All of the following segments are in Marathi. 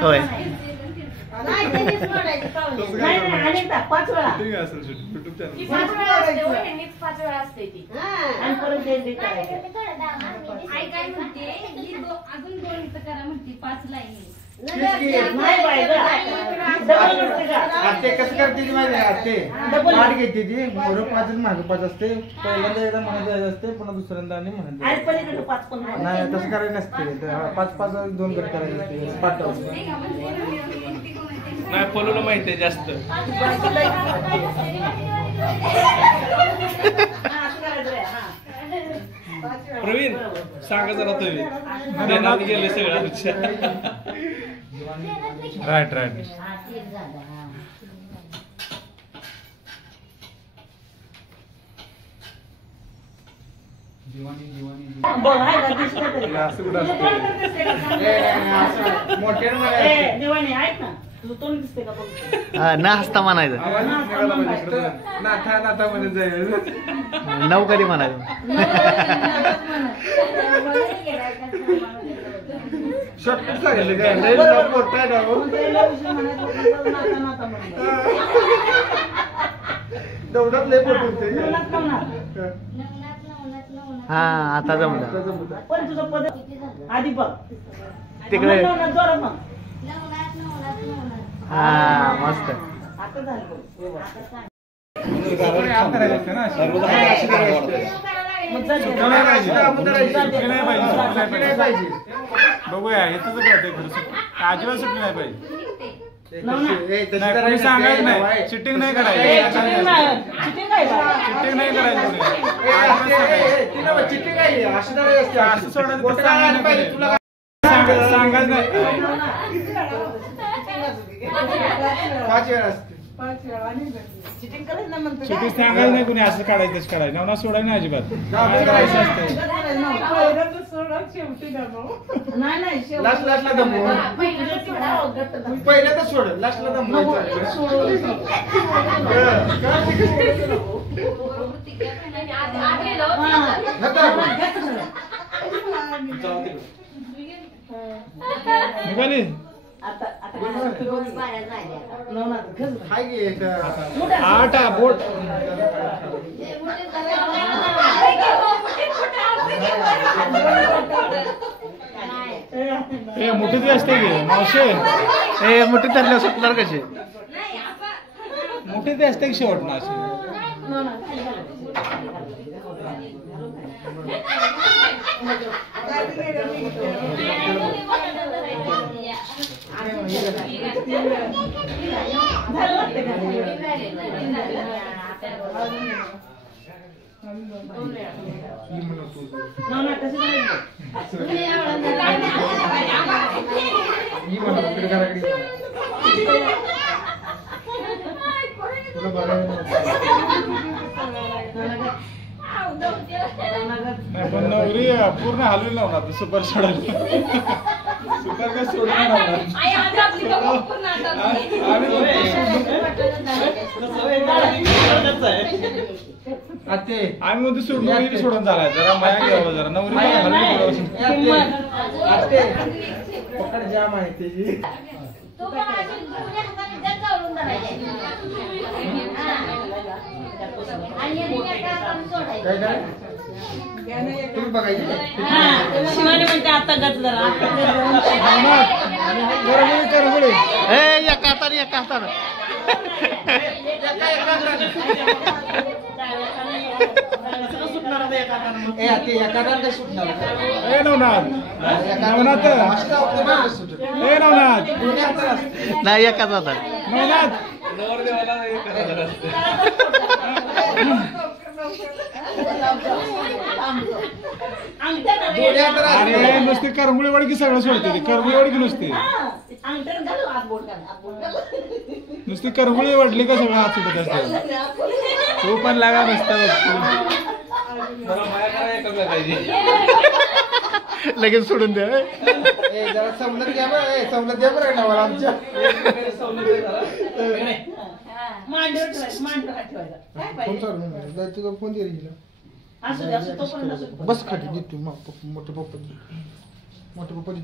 होय कसं करते ती माहिती वाट घेते ती मोर 5 मागे 5 असते पहिल्यांदा एकदा म्हणत जायचं असते पुन्हा दुसऱ्यांदा आणि म्हणत नाही तसं करायचं नसते 5-5 2 गट करायचे असते पाठव नाही पलूला माहिती आहे जास्त प्रवीण सांगा जरा तुम्ही देण्यात गेले सगळ्या राईट राईट असं कुठं ना हसता म्हणायचं नाथा मध्ये जाईल नऊ कधी म्हणायचं शॉर्टकट सांगितलं काय तेवढाच लय पोट होते हा आता जमलं आधी बघ तिकडे हा मस्त आता झालं बघूया हे तुझं कळतंय खरं अजिबात सुट्टी नाही पाहिजे कोणी सांगायचं नाही चिटिंग नाही करायची चिटिंग नाही करायची असं सोडायचं सांगायचं नाही 5 वेळा असते चिटिंग करायचं ना म्हणतो चिटिंग सांगायचं नाही कोणी असं काढायचं तसं करायचं नवना सोडायचं नाही अजिबात करायचं असतं नाही लास्टला दमव पहिल्यांदा सोड लास्टला निघाली आटा बोट मोठी असते की मावशे मोठी धरल्या सुटणार कशी मोठी असते की शेवट ना अशी पण नवरी पूर्ण हलवी लावणार सुपर सोडायला सुपर काय सोडणार आम्ही मध्ये सोडून सोडून झालाय जरा माया घ्यावं जरा नवरी हलवी पकड जाम आहे त्याची तुम्ही बघायचे शिवानी म्हणते आता गच जरा एका हाताने नाही एकाच हातात नुसती करमुळी वडकी सगळं सोडते ती करमुळी वडकी नुसती नुसती करमुळी वडली का सगळं हात सुटत असते तो पण लागा नसता लगेच सोडून द्या जरा सवलत घ्या बरं, सवलत द्या बरं नवाला आमच्या. मांडीवर ठेवायचं, मांडीवर ठेवायचं. काय फोन पाहिजे? चालू आहे. जाय तुझा फोन दे रे हिला. असू दे, असू दे, तोपर्यंत असू दे. बस खाली दे तू मोठे पप्पा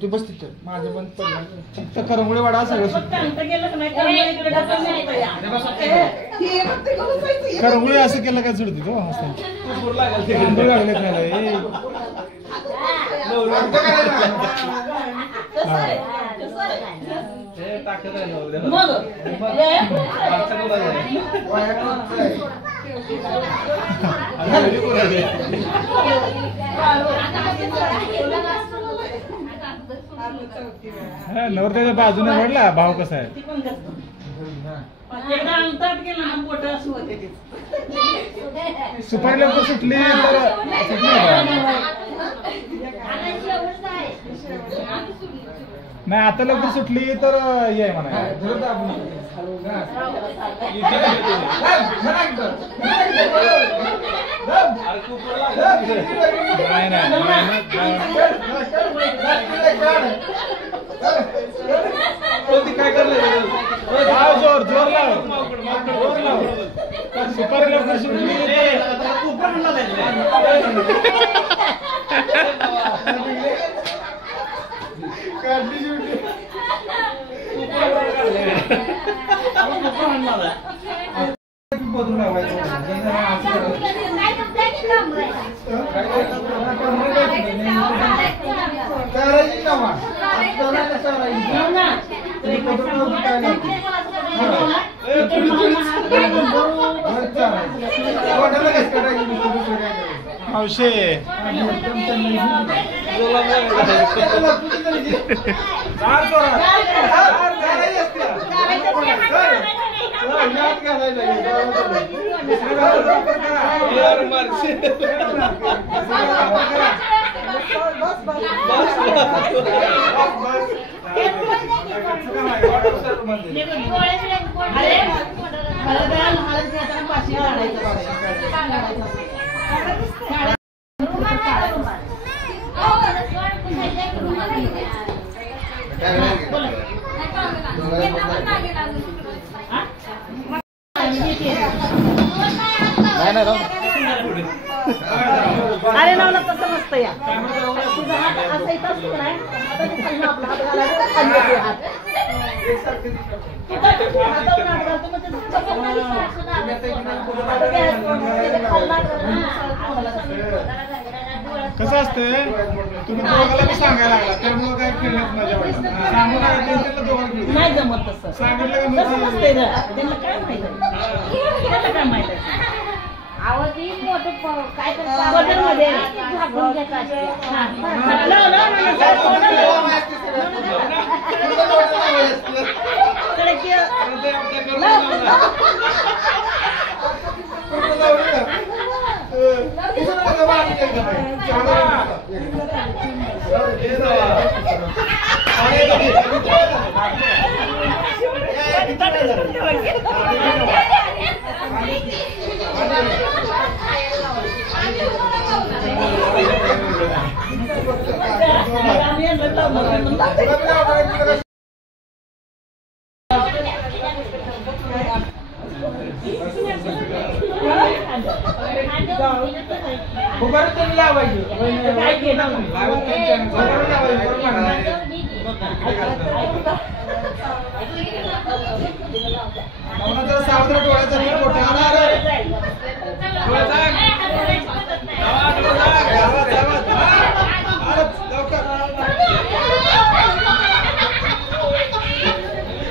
तू बस तिथं माझं बंद पडलं फक्त करंगुळे वाडा सगळं फक्त अंगठं गेलं का नाही, करंगळी इकडे ढकलून न्यायचं या. हे फक्त करून जायचं. करंगुळे असं केलं काय सोडते तो करंगुळे लागले खायला कसं आहे? कसं आहे? मग नवरत्याच्या बाजूने वाढला भाव कसा आहे ती पण करतो. एकदा अंगठात गेलं ना पोट असं होते ते. सुपारी लवकर सुटली तर सुटली का? नाही आता लवकर सुटली तर ये म्हणा जोर जोर लाव सुपारी लवकर सुटली मावशे अरे नवला तसं नसतं या तुझा हात असा इथं असतो नाही आता ते खाली आपला हात घालायचा खाली येतो हात हातावर हात घालतो मग ते कसं असतंय तुम्ही दोघाला बी सांगायला लागला त्यामुळे काय खेळण्यात मजा वाटत सांगून त्यांना दोघांना खेळू नाही जमत तसं सांगितलं का तसं मग नसतंय ना त्यांना काय माहिती त्यांना काय माहिती बदलमध्ये झाकून घेत असते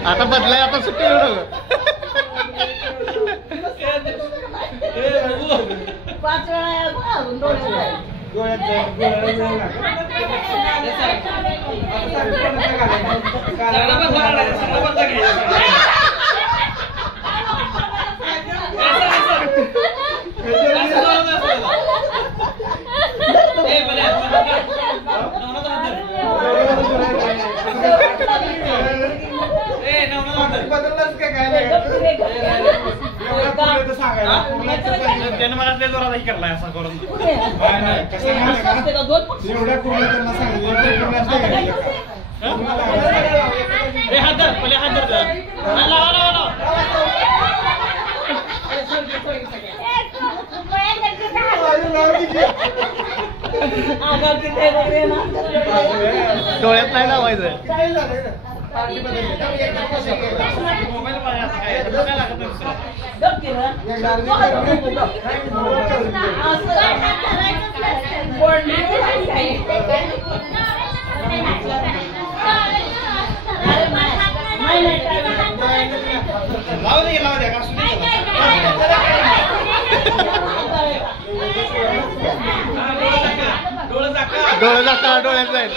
आता बदलाय आता सुट्टी एवढं 5 वेळा बदललाच काय एवढ्या कुठलं तर सांगायला कुठलं तर सांगायला. त्याने मला ते जोरात केलाय असा करून. नाही, नाही, कसं माहिती आहे का? दोन पक्ष एवढ्या कुठलं त्यांना सांगितलं एवढ्या कुठलं असं काय का? ए हात धर, पहिले हात धर. हा, लावा लावा लावा. डोळ्यात नाही लावायचं. मोबाईल पाहिजे आता काय काय लागत नाही दुसरं. लावू दे लावू दे का सुरू डोळे जाता डोळ्यात जाईल.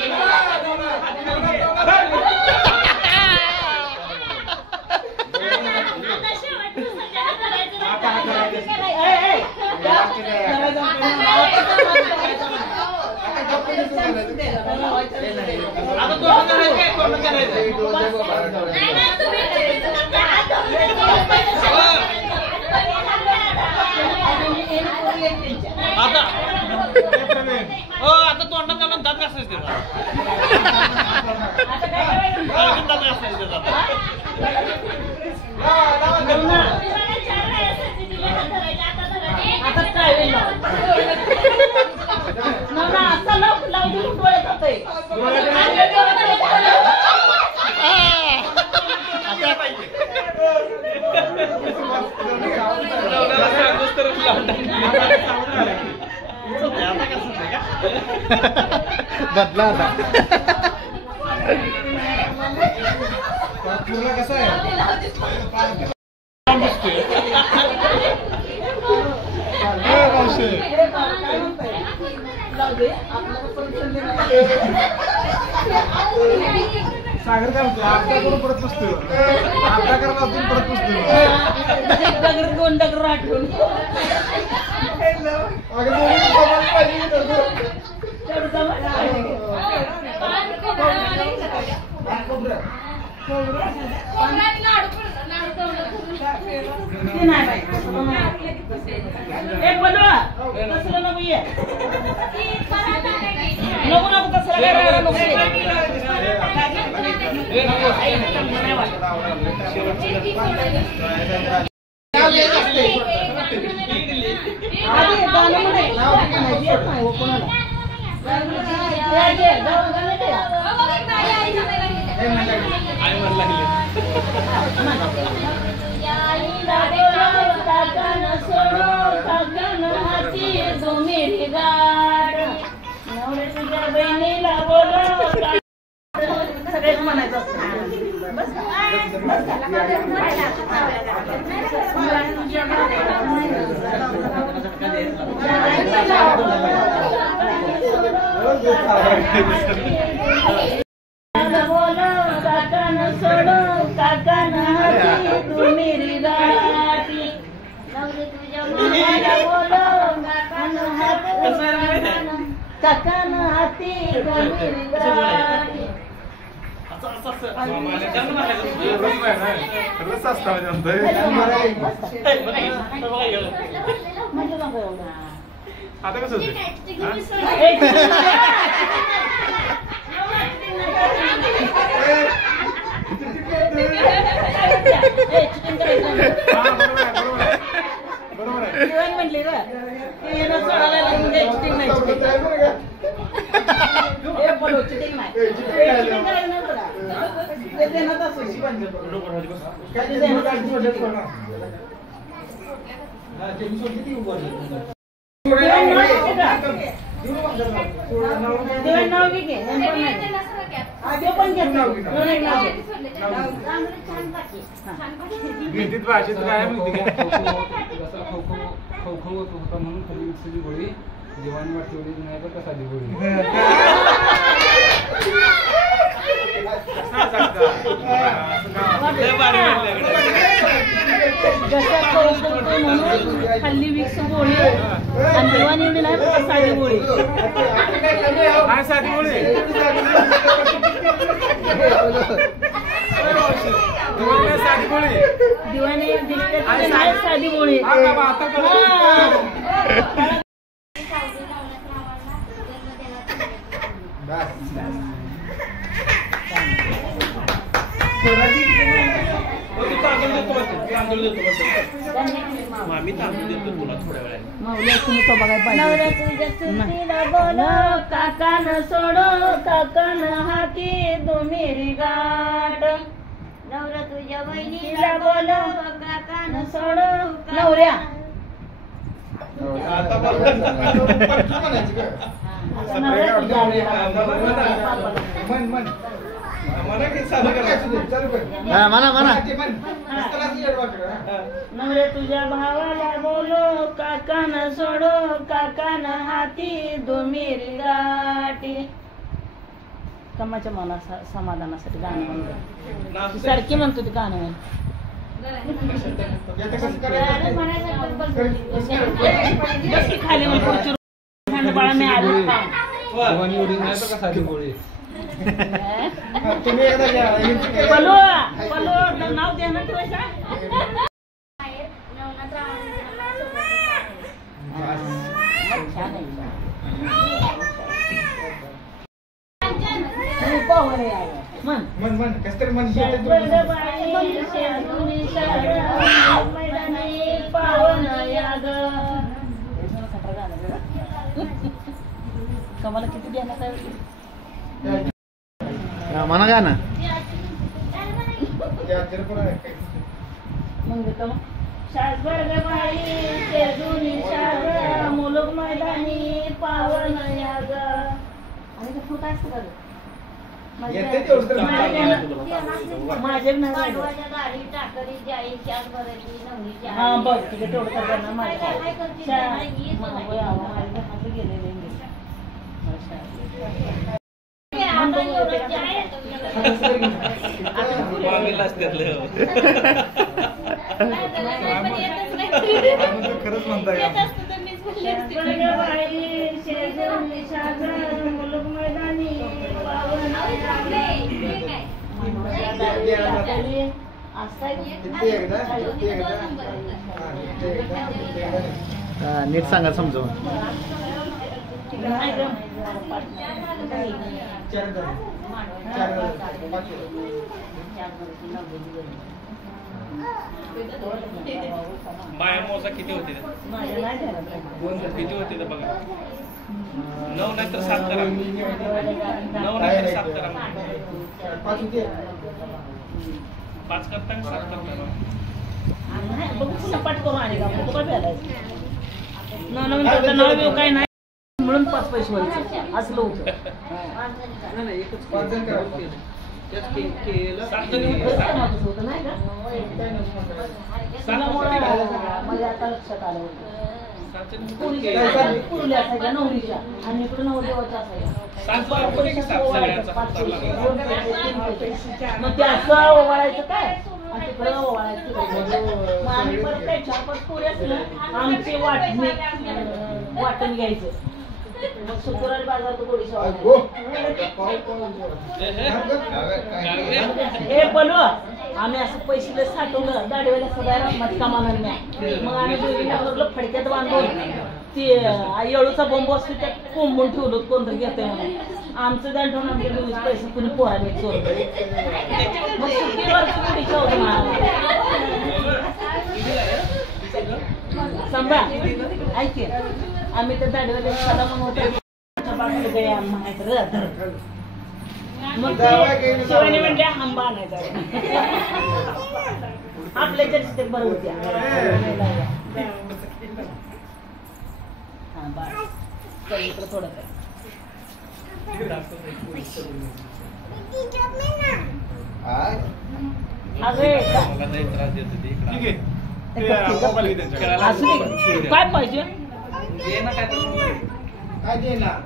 आता तोंडात घालून दात घासायचे दात घासायचे आता काय असं लावून डोळे जातोय. बदला आता. पूर्ण कसं आहे सागर काय म्हणतो आपल्या करून परत पुसतो आपल्या करायला अजून परत पुसतो डगर दोन डगर आठवून सगळेच म्हणायचं आता कसं बरोबर आहे म्हणले ना हिंदीत भाषेत काय माहिती का खो होता म्हणून खाली विकसली गोळी जीवान वाटली नाही तर कसा दी गोळी खाल्ली विक्स गोळी आणि देवाने नाही तर साधी गोळी काय साधी गोळी साधी गोळी. दिवाणी दिसते तुझे नाही साधी गोळी हा बाबा, आता कळलं. तू तांदूळ देतो म्हणते, तांदूळ देतो म्हणते. मी तांदूळ देतो तुला थोड्या वेळाने. माऊली तुम्ही तो बघायला पाहिजे बोलो काकान सोडो काकान हाती दोमेरी गाठ नवरा तुझ्या बहिणीला बोलो काकान सोडो नवऱ्या आता बघ. परतू म्हणायची का? मन म्हणा की चालू करायचं ते, चालू कर. म्हणा ते म्हण. नुसतं असं येडवाकडं, हा. नवरे तुझ्या भावाला बोलो काकान सोडो काकान हाती दोमेरी गाठी कमाच्या मना समाधानासाठी गाणं म्हणतो सारखी म्हणतो ती गाणं म्हणतो याचं कसं करायचं? बसकी खाली मग खुर्चीवर थंड बाळा मी आलो दिवाणी उडी नाही तर का साधी गोळी तुम्ही एकदा घ्या. पलो पलो नाव द्यानं ठेवायचं मन कसं तरी मन कमाला किती द्यायला काय म्हणा का ना मग मुलुक मैदानी पावन याग आणि ते फुट असतं का येते तेवढं तर माझे नाही हा बघ तिथे तेवढं करताना माझ्या गेलेले खरंच म्हणताय का? नीट सांगा समजून बाया मोजा किती होते ते? किती होते ते बघा 9 नाही तर 7 करा 9 नाही तर 7 करा 5 करता 7 करता पाठ करून आणि का नाव काय नाही म्हणून 5 पैसे व्हायचे असलं होतं माझ्या आता लक्षात आलं होतं असायच्या नवरीच्या आणि इकडे नवरदेवाच्या असायच्या मग ते असं ओवाळायचं काय आणि तिकडे ओवाळायचं मग आम्ही परत काय 4-5 पोरी असलं आमचे वाटण घ्यायचं मग शुक्रवारी बाजारात थोडीशा हे बोलव आम्ही असं पैसे साठवलं दाढीवाल्या सगळ्या रकमाची कमावणार नाही मग आम्ही दोघीला फडक्यात बांधून ते येळूचा बोंब असतो त्यात कोंबून ठेवलं कोणतरी घेतोय म्हणून आमचं द्या ठेवून आमच्या दोघीचे पैसे कुणी पोराने चोर मग शुक्रवारची थोडीशा होतं सांभा ऐक आम्ही तर दाढीवाल्या साला म्हणून मग शिवानी म्हणजे आंबा आणायचा आपल्या चर्चेत बरं होत्या थोडं काय पाहिजे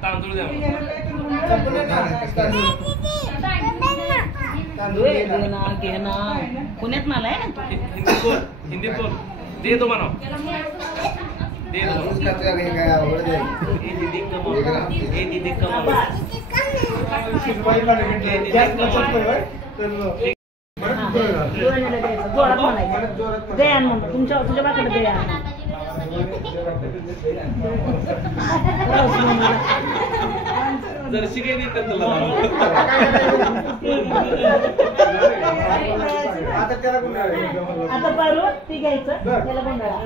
तांदूळ द्या घेना पुण्यात मला आहे ना हिंदी बोल दे दो म्हणा दे दो दीदी कमा दुवानीला द्यायचं जोरात म्हणायचं दयान म्हणतो तुझ्या बाकडे दया जर शिकाय नाही तर तुला आता त्याला गुंडाळा. आता पारू ती घ्यायचं त्याला गुंडाळा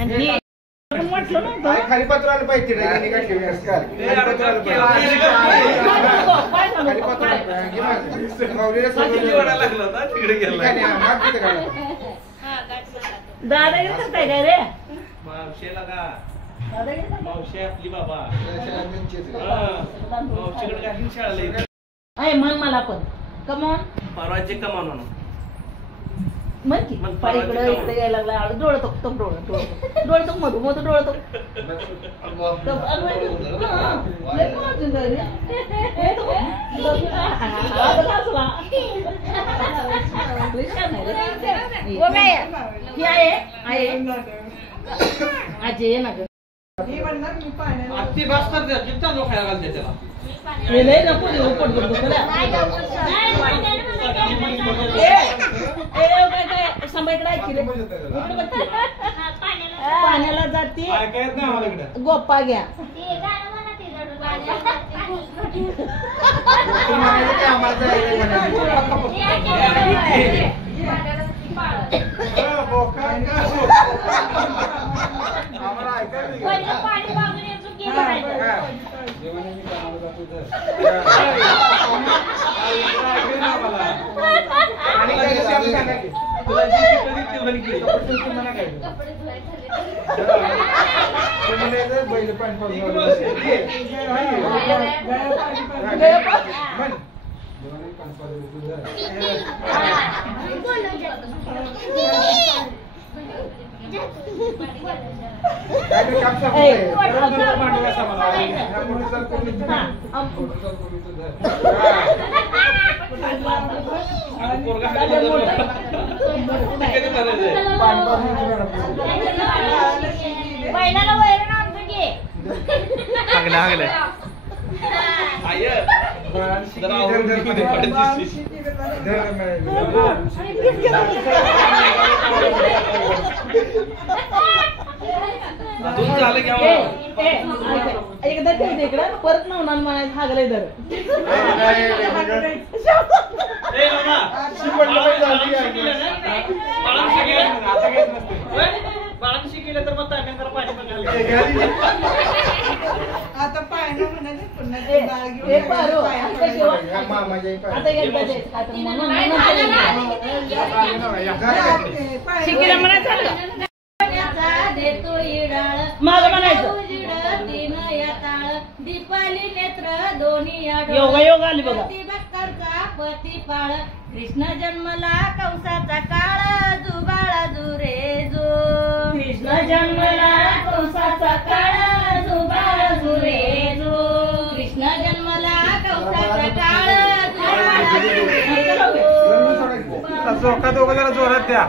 आणि म्हटलं ना खाली पत्र आलं पाहिजे रे, गाणी काढली व्यवस्थित. खाली पत्र आलं पाहिजे. खाली पत्र आलं पाहिजे. माऊलीला किती वेळा लागला होता तिकडे गेला माफ किती काढला? दादा घेतात काय काय रे मावशेला का दादा घेतात मावशी आपली बाबा त्याच्या त्यांचीच आहे. मावशीकडे काय शाळेला येते आहे म्हण मला पण कमॉन परवाचे कमान म्हणून म्हण की मग पाय इकडे इकडे यायला लागला डोळतो डोळतो मधू मधू डोळतो आजी ये ना ग ती बास करते जितका जो खायला घालते त्याला हे लय नको देऊ पोट पाण्याला जाते ऐका येत नाही आम्हाला इकडे. गोप्पा घ्या तू म्हणायचं की आम्हाला जायचं म्हणायचं. बोका काय आम्हाला ऐकायला जेवण मी कामाला जातो तर आणि त्या दिवशी आम्ही सांगा की तुला जी शिकवली ती बरी केली. तुमची म्हणा काय? ते म्हणायचं बैल पाणी पाऊस ती घालून. बस आहे. म्हण. जेवण मी कामाला जातो तर काहीतरी काम सांगू ए, नये. परत नंतर मांडूया सामाला. ह्या मोठीचा कोणी पोटाचा पोलीस धर. पोरगा हाताला धरून. कधी म्हणायचंय? पाणी पाऊस घालून. बैलाला वैरण आणतो की हागल्या हागल्या आय जरा आवरून मध्ये पडत दिसते. अजून झालं की आम्हाला एकदा ठेवते इकडं परत नवनान म्हणायचं हागलंय धर ए बाबा आता घेत नसते. बाळांशी केलं तर मग तांब्यावर पाणी पण घालायचं. हे पारू आता जेव्हा मामाच्या आता एकदा द्यायचं आता म्हणून शिकीला म्हणायचं झालं देतो इडाळ मागं म्हणायचं. तीन या ताळ दीपाली नेत्र दोन्ही या योगा योगा आली बघा भक्तांचा पती पाळ कृष्ण जन्मला कंसाचा काळ जुबाळा जुरे जो कृष्ण जन्मला कंसाचा काळ जुबाळा जुरे जो कृष्ण जन्मला कंसाचा काळ जुबाळा जुरे झोका दोघं जरा जोरात द्या.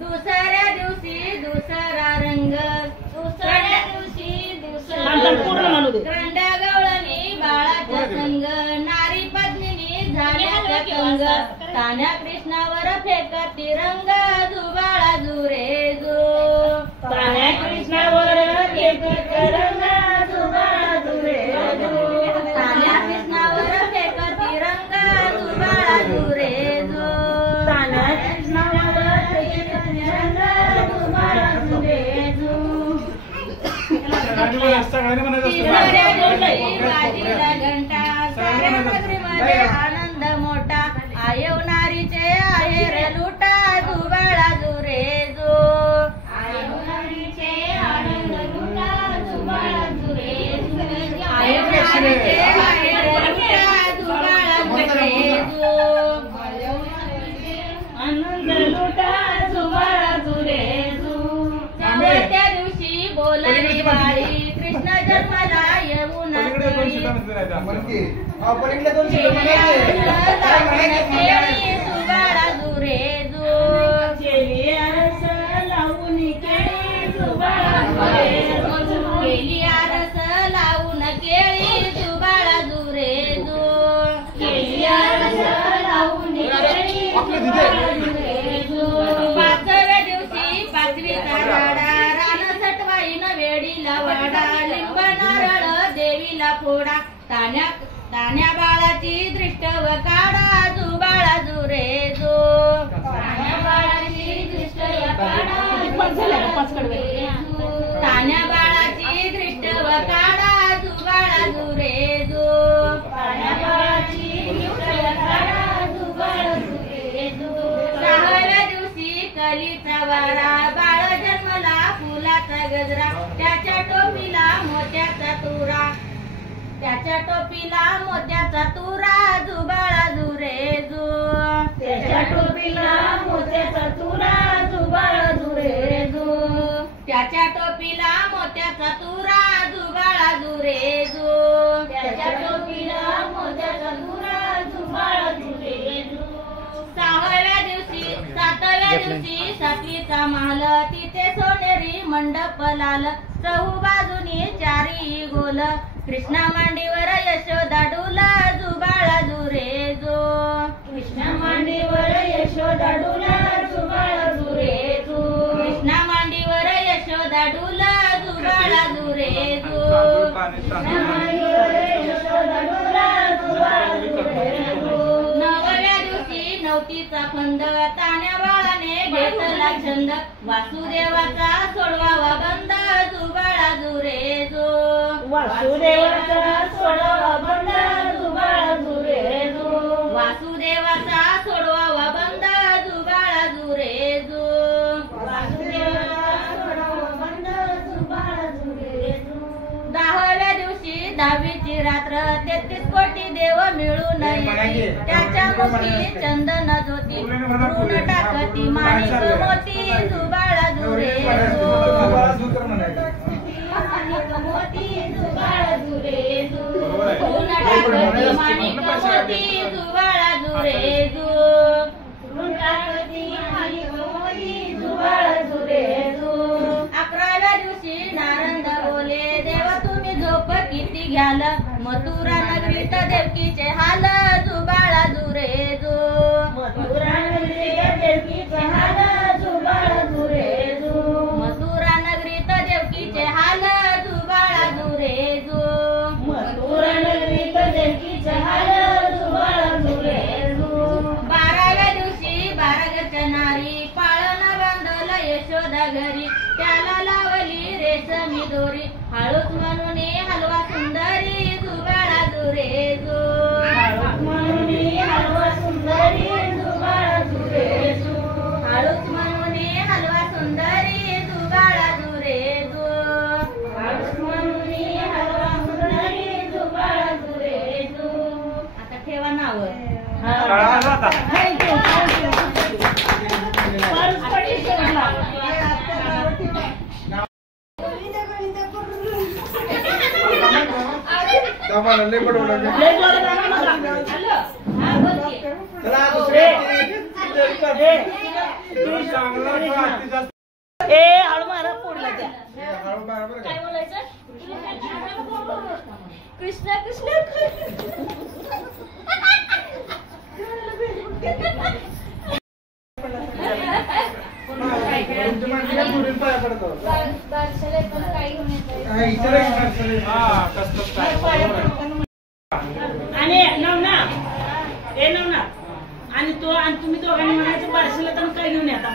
दुसऱ्या दिवशी दुसरा रंग दुसऱ्या दिवशी नंतर पूर्ण म्हणू दे. कांड्या गवळणी बाळाचा संग नारी पत्नीने झाल्याचा कंग तान्या कृष्णावर फेकती रंग जुबाळा जुरे जो तान्या कृष्णावर फेकती रंग जुबाळा जुरे जो तान्या कृष्णावर फेकती रंग जुबाळा जुरे जो तान्या कृष्णावर फेकती रंग जुबाळा जुरे जो सगळ्यांनी म्हणायचं असतं. बाजीला घंटा साऱ्या नगरीमध्ये आनंद मोठा आयवणारीचे आहेर लुटा जुबाळा जुरे जो आयवणारीचे आनंद लुटा जुबाळा जुरे जो आयवणारीचे आहेर लुटा जुबाळा जुरे जो आनंद लुटा जुबाळा जुरे जो त्या दिवशी बोलली बाळी कृष्ण जन्माला येऊन पलीकडे 2 शिटा नसते राहायचा. पलीकडे 2 शिटा सुबाळा जुरे जो केली आरस लावून केली जुबाळा जुरे जो केली आरस लावून केळी सुबाळा जुरे जो पाचव्या दिवशी पाचवीचा झाडा रान सटवाईन वेडीला वाडा लिंब नारळ देवीला फोडा तान्या बाळाची दृष्ट व काढा जू बाळा जू रे जो तान्या बाळाची दृष्ट व काढा तान्या बाळाची दृष्ट व काढा जू बाळा जू रे जो तान्या बाळाची दृष्ट व काढा जू बाळा जू रे जो सहाव्या दिवशी कलीचा वारा बाळ जन्मला फुलाचा गजरा त्याच्या टोपीला मोत्याचा तुरा त्याच्या टोपीला मोत्याचा तुरा जू बाळा जू रे जू त्याच्या टोपीला मोत्याचा तुरा जू बाळा जू रे जू त्याच्या टोपीला मोत्याचा तुरा जू बाळा जू रे जू त्याच्या टोपीला मोत्याचा तुरा जू बाळा जू रे जू सातव्या दिवशी सातवीचा माल तिथे सोनेरी मंडप लाल चहू बाजूनी चारी गोल कृष्णा मांडीवर यशोदा डुला जू बाळा जू रे जो कृष्णा मांडीवर यशोदा डुला जू बाळा जू रे जो कृष्णा मांडीवर यशोदा डुला जू बाळा जू रे जो कृष्णा मांडीवर यशोदा डुला जू बाळा जू रे जो नवव्या दिवशी नवतीचा खंड तान्या बाळाने घेतला छंद वासुदेवाचा सोडवावा बंद जू बाळा जू रे जो वासुदेवाचा सोडवा बंद जू बाळा जू रे जो वासुदेवाचा सोडवावा बंद जू बाळा जू रे जो वासुदेवाचा सोडवा बंद जू बाळा जू रे जो 10व्या दिवशी 10वीची रात्र 33 कोटी देव मिळून येते त्याच्या मुखी चंदन ज्योती ऋण टाकती माणिक मोती जू बाळा जू रे जो मोती जू बाळा जू रे जो ऋण टाकती माणिक मोती जू बाळा जू रे जो ऋण टाकती माणिक मोती जू बाळा जू रे जो 11व्या दिवशी नारंद बोले देव तुम्ही झोप किती घ्याल मथुरा नगरीत देवकीचे हाल जू बाळा जू रे जो मथुरा नगरीत देवकीचे हाल जू बाळा जू रे जो मथुरा नगरीत देवकीचे हाल जू बाळा जू रे जो मथुरा नगरीत देवकीचे हाल जू बाळा जू रे जो 12व्या दिवशी 12 घरच्या नारी पाळण बांधल यशोदा घरी त्याला लावली रेशमी दोरी हळूच म्हणून हलवा सुंदरी जू बाळा जू रे जो हळूच म्हणून हलवा सुंदरी जू बाळा जू रे जो हळूच म्हणून हलवा सुंदरी जू बाळा जू रे जो हळूच म्हणून हलवा सुंदरी जू बाळा जू रे जो आता ठेवा नाव ए हळू मारा पोडला त्या काय बोलायचं कृष्ण कृष्ण आणि नवना ए नवना आणि तो आणि तुम्ही दोघांनी म्हणायचं बारशीला तर काय घेऊन येता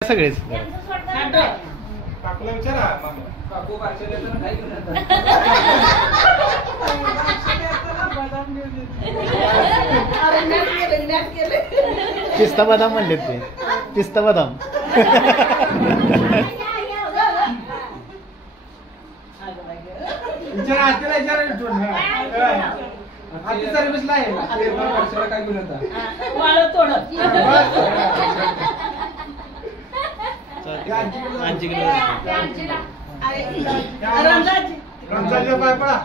सगळेच काकूला विचारा काकू बारशाला तर काय घेऊन येतात पिस्ता बदाम म्हणले ते पिस्ता बदाम विचारा आत्याला विचारा आत्ती सर्व्हिसला आहे बारशाला काय घेऊन येतात वाळ तोडत रमजानच्या पाय पडा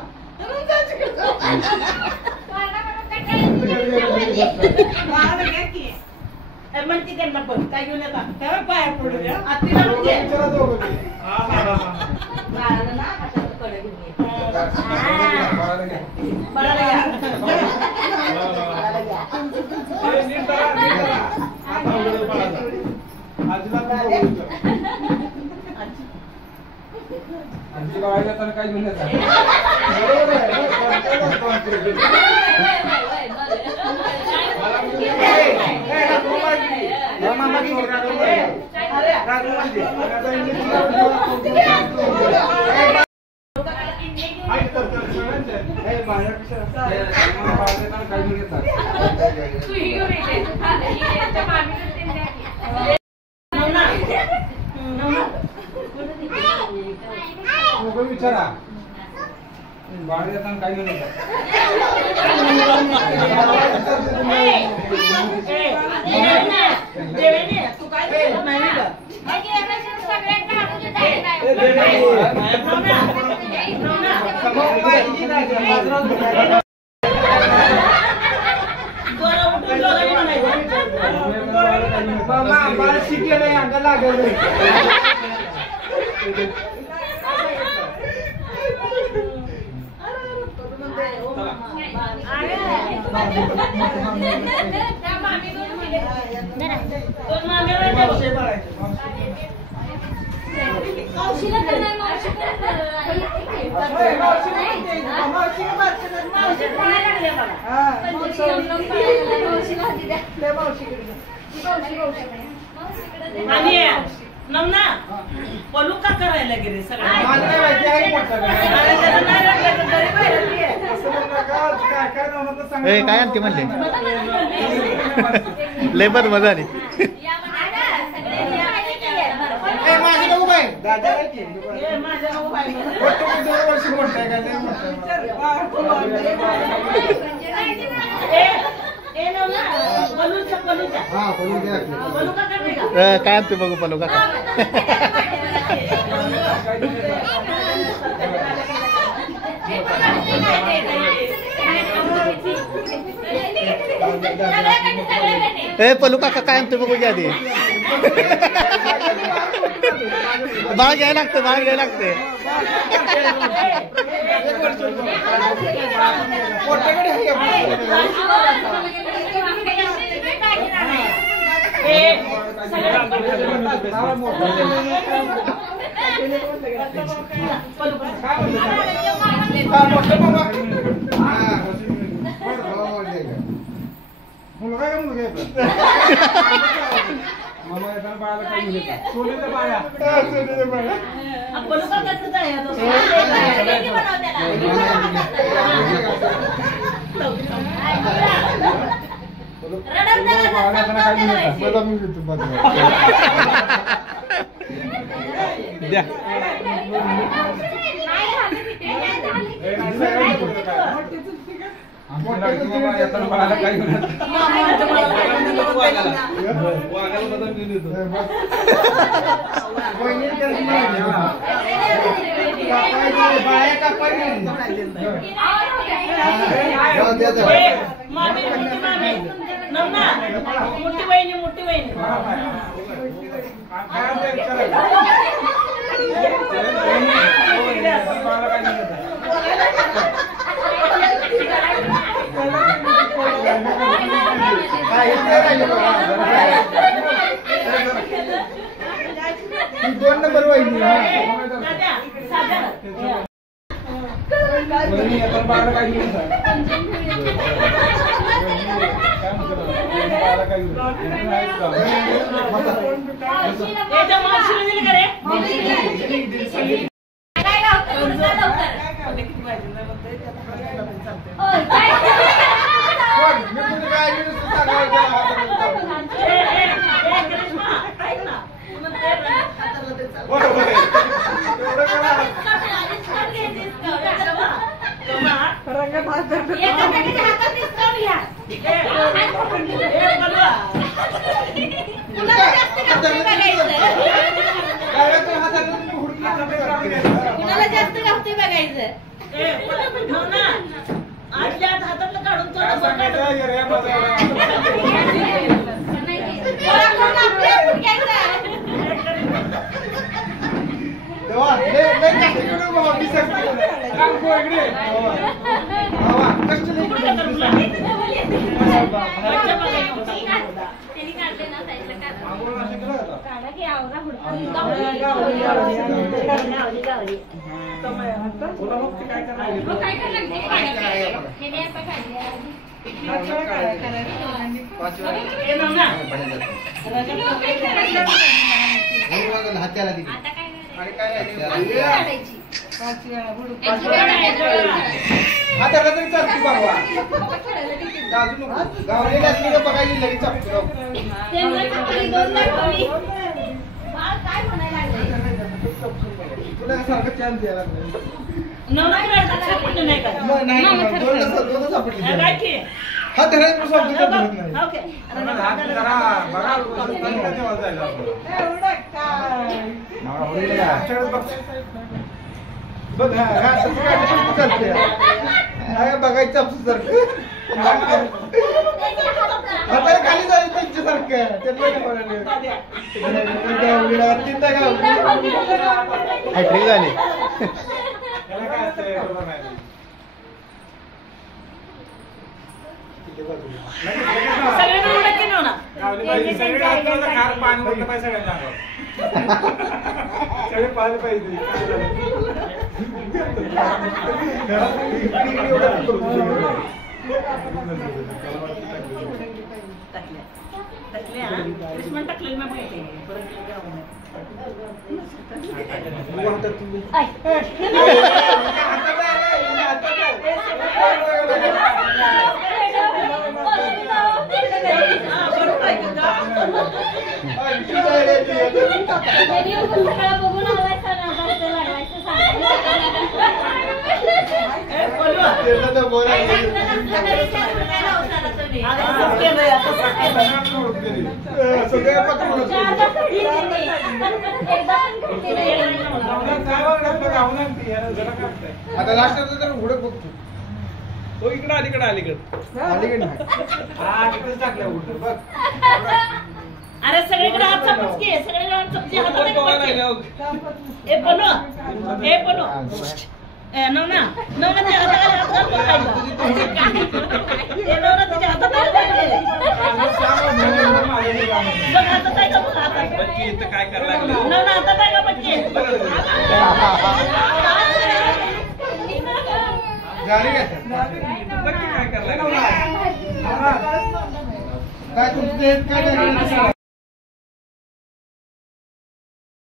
म्हणते त्यांना पण काय घेऊन येतात त्याला पाया पडू द्या आत्तीला म्हणजे विचारा दोघं. बाळाला ना हातात कडे घेऊन ये. बाळाला घ्या. नीट धरा, नीट धरा. आता उघडं बाळाला. आजीला पण बघू. आमची बाळाला तर काही म्हणत नाही. बरोबर आहे. मामा की विचारा बाळ येताना काही म्हणत तू काय नाही का बाळ शिकलेलं आहे अंगाला लागलं आणि नवना पलू का करायला गेले सगळ्या काय आणते म्हणले लेबर मजा आली काय आणते बघू पलू का ए पलू काका काय आणते बघू घ्या आधी बाळ घ्यायला लागतं बाळ घ्यायला लागते मुलगा का मुलगा मामा येताना बाळाला काही म्हणत नाही. सोनीचं बाळा पलू का करत आहे बाळाला येताना काही म्हणत नाही. मला मी घेतो द्या आमची लाडकी मामा येताना बाळाला काही म्हणत मोठी वहिनी मोठी वहिनी दोन नंबर वाहिनी वहिनी येताना बाळाला काही म्हणत नाही. बाळाला काही म्हणत त्याच्या मावशीला दिली का रे कुणाला जास्त गावते बघायचं आतल्या हातातलं काढून थोडं तेव्हा त्यांनी काढले ना साईडला काढा. आंघोळ असं केलं होतं. काढा की आवरा हुडकून. पुन्हा मग ते काय करणार? मग काय करायला लागते? हे नाही आपण काढले आधी. हात्याला दिली आता काय आणि काय करायचं? राहिलं? काढायची. याची वेळ आहे. हाताला तरी चालते बाबा. गाजू नको. गावलेली असली तर बघायची लगेच चापतो. त्यांना चपली दोन दाखवली. बाळ काय म्हणायला लागले? तुला सारखं चान्स द्यायला लागला. नाही का नाही दोनच सापडली. काय की हा धरायचं पण सांगतो का धरत नाही. ओके हात जरा बघा बंद देवाला जायला आमच्याकडे बघ. बघ हा तसं काढलं पण चालते. हा बघायचं सारखं आता खाली जायचं त्यांच्यासारखं त्यांना गावलीला तीनदा गावली हॅट्रिक झाली त्याला काय असतंय बरोबर नाही. सगळे मिळून की नव्हता गावली पाहिजे सगळे गावचं खार पाणी मोठं पाहिजे सगळ्यांना अंगावर. सगळे पाहिले पाहिजे काय झालं? घरात इकडे एवढं करू शकतो. क्रिसमस टाकलेली मग माहिती सगळं बघून आलाय सगळं बसते लागायचं आता लास्ट तर उघडं बघतो. तो इकडं अलीकडे अलीकडे अलीकडे नाही. हा तिकडेच टाकलं उघडं बघ. अरे सगळीकडे हात चापच की सगळीकडे हात चापची हातात कोण एक पोहायला पटकी. लागले? ए पनो नवना तुझ्या हातात आहे का बघ हातात. बघ की इथं काय करायला लागले? नवना हातात आहे का बघ की. गाडी घेतात. बघ की काय करायला लागले? काय तुमचं काय